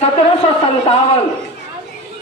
1757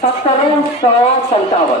1757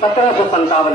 1757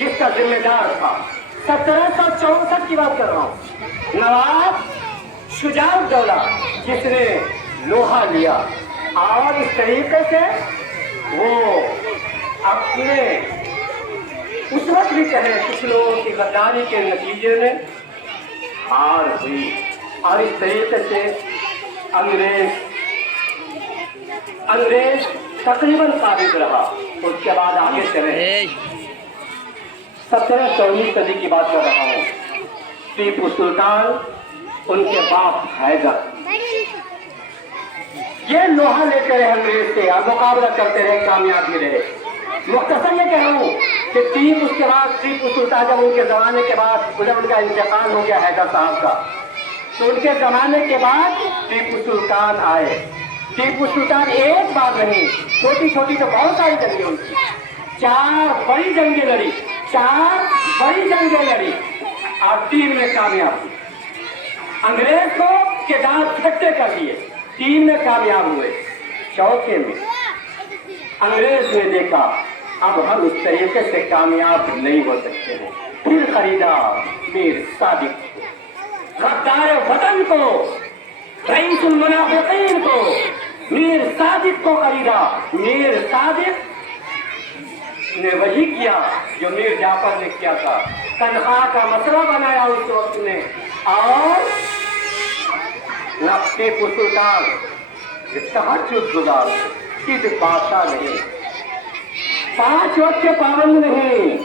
جس کا ذمہ دار تھا. 1764 کی بات کر رہا ہوں. نواب شجاع الدولہ جس نے لوہا لیا اور اس طریقے سے وہ اپنے اس وقت بھی کہیں کچھ لوگوں کی غداری کے نتیجے میں ہار ہوئی اور اس طریقے سے انگریز تقریباً قابض رہا. اس کے بعد آگے چلے 17ویں صدی کی بات کر رہا ہوں. ٹیپو سلطان ان کے باپ حیدر یہ لوہا لے کر انگریز سے مقابلہ کرتے رہے, کامیاب بھی رہے. مختصر یہ کہہ رہا ہوں کہ اس کے بعد ٹیپو سلطان جب ان کے زمانے کے بعد جب ان کا انتقال ہو گیا حیدر صاحب کا, تو ان کے زمانے کے بعد ٹیپو سلطان آئے. ٹیپو سلطان ایک بار نہیں, چھوٹی چھوٹی تو بہت ساری جنگیں ان کی, 4 بڑی جنگیں لڑی, 4 بڑی جنگیں لڑی اور 3 میں کامیاب ہوئی. انگریز کو کے دانت کھٹے کر دیے, 3 میں کامیاب ہوئے. 4تھے میں انگریز نے دیکھا اب ہم اس طریقے سے کامیاب نہیں ہو سکتے ہیں. پھر خریدا میر صادق کو, غدار وطن کو, رئیس المنافقین کو, میر صادق کو خریدا. میر صادق نے وہی کیا جو میر جعفر نے کیا تھا, تنخواہ کا مسئلہ بنایا اس وقت میں. اور ٹیپو سلطان تہجد گزار, صرف بادشاہ نہیں, 5 وقت کے پابند نہیں,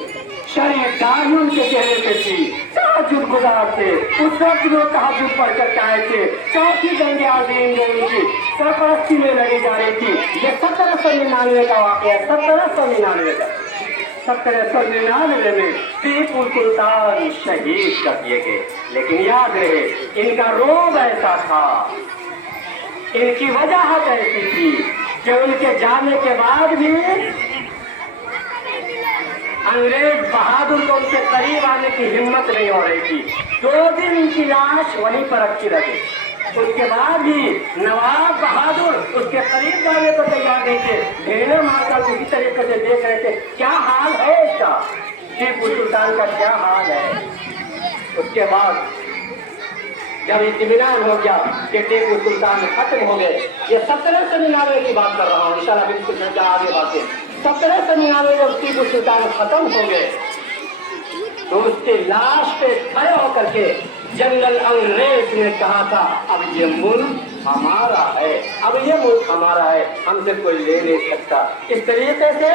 شریف داڑھی ان کے چہرے پہ تھی, تہجد گزار تھے. اس وقت وہ تہجد پڑھ کر کے آئے تھے. 4تھی جنگ عظیم جو ان کی سرپرستی میں لڑی جا رہی تھی. یہ 1799 کا واقعہ ہے, 1799 کا. 1799 میں ٹیپو سلطان شہید کر دیے گئے. لیکن یاد رہے ان کا روب ایسا تھا, ان کی وجاہت ایسی تھی کہ ان کے جانے کے بعد بھی انگریز بہادر کو ان کے قریب آنے کی ہمت نہیں ہو رہی تھی. 2 دن ان کی لاش وہیں پر رکھی رہی. اس کے بعد بھی نواب بہادر اس کے قریب جانے کو تیار نہیں تھے. ڈھیلے مار کر کسی طریقے سے دیکھ رہے تھے کیا حال ہے اس کا, ٹیپو سلطان کا کیا حال ہے. اس کے بعد جب اطمینان ہو گیا کہ ٹیپو سلطان ختم ہو گئے, یہ 1799 کی بات کر رہا ہوں, انشاءاللہ بالکل سمجھا آگے باتیں. 1799 جب ٹیپو سلطان ختم ہو گئے تو اس کی لاش پہ کھڑے ہو کر کے جنرل انگریز نے کہا تھا اب یہ ملک ہمارا ہے, اب یہ ملک ہمارا ہے, ہم سے کوئی لے نہیں سکتا. اس طریقے سے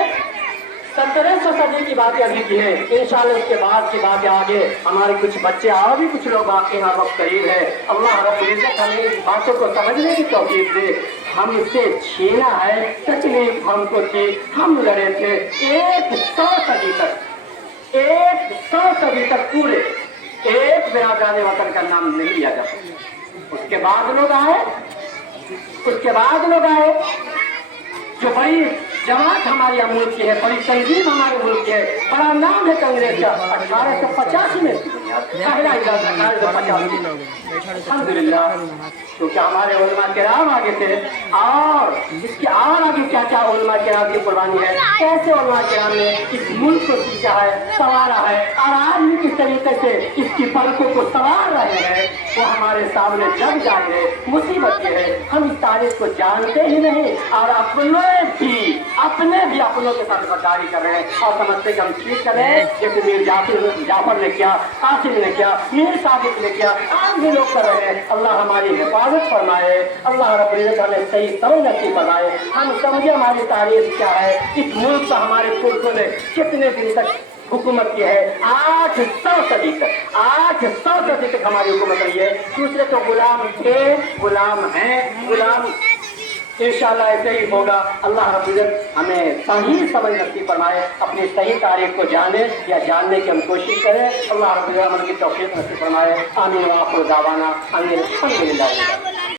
1700 صدی کی باتیں ابھی کی ہیں. انشاءاللہ اس کے بعد کی باتیں آگے, ہمارے کچھ بچے اور بھی کچھ لوگ باقی ہر وقت قریب ہے. اللہ رب العزت ہمیں اس باتوں کو سمجھنے کی توفیق دے. ہم سے چھینا ہے, تکلیف ہم کو تھی, ہم لڑے تھے 100 صدی تک, 100 صدی تک پورے ایک برادران وطن کا نام نہیں لیا جا سکتا. اس کے بعد لوگ آئے, جو بڑی جماعت ہماری ملک کی ہے, بڑی تنظیم ہمارے ملک کی ہے, بڑا نام ہے کانگریس کا. 1885 میں پہلا اجلاس 1885. الحمدللہ کیونکہ ہمارے علماء کرام آگے تھے. اور اس کے اور آگے کیا کیا علماء کرام کی قربانی ہے, کیسے علماء کرام نے اس ملک کو سیکھا ہے, سنوارا ہے, اور آج بھی کس طریقے سے اس کی پلکوں کو سنوار رہے ہیں, وہ ہمارے سامنے جگ جائے ہے. مصیبت یہ ہے ہم اس تاریخ کو جانتے ہی نہیں, اور اپنے بھی اپنوں کے ساتھ غداری کر رہے ہیں, اور سمجھتے کہ ہم ٹھیک کر رہے ہیں, جیسے میر جعفر نے کیا, قاسم نے کیا, میر صادق نے کیا, آج بھی لوگ کر رہے ہیں. اللہ ہماری حفاظت فرمائے, اللہ رب العزت ہمیں صحیح سمجھ نصیب فرمائے. ہم سمجھے ہماری تاریخ کیا ہے, اس ملک کا ہمارے پرزوں نے کتنے دن تک حکومت کی ہے. 800 صدی تک, 800 صدی تک ہماری حکومت رہی ہے. دوسرے تو غلام تھے, غلام ہیں, غلام انشاءاللہ ایسے ہی ہوگا. اللہ رب العزت ہمیں صحیح سمجھ نصیب فرمائے, اپنی صحیح تاریخ کو جانے یا جاننے کی ہم کوشش کریں. اللہ رب العزت ہم کی توفیق نصیب فرمائے. آمین. وآخر دعوانا الحمدللہ.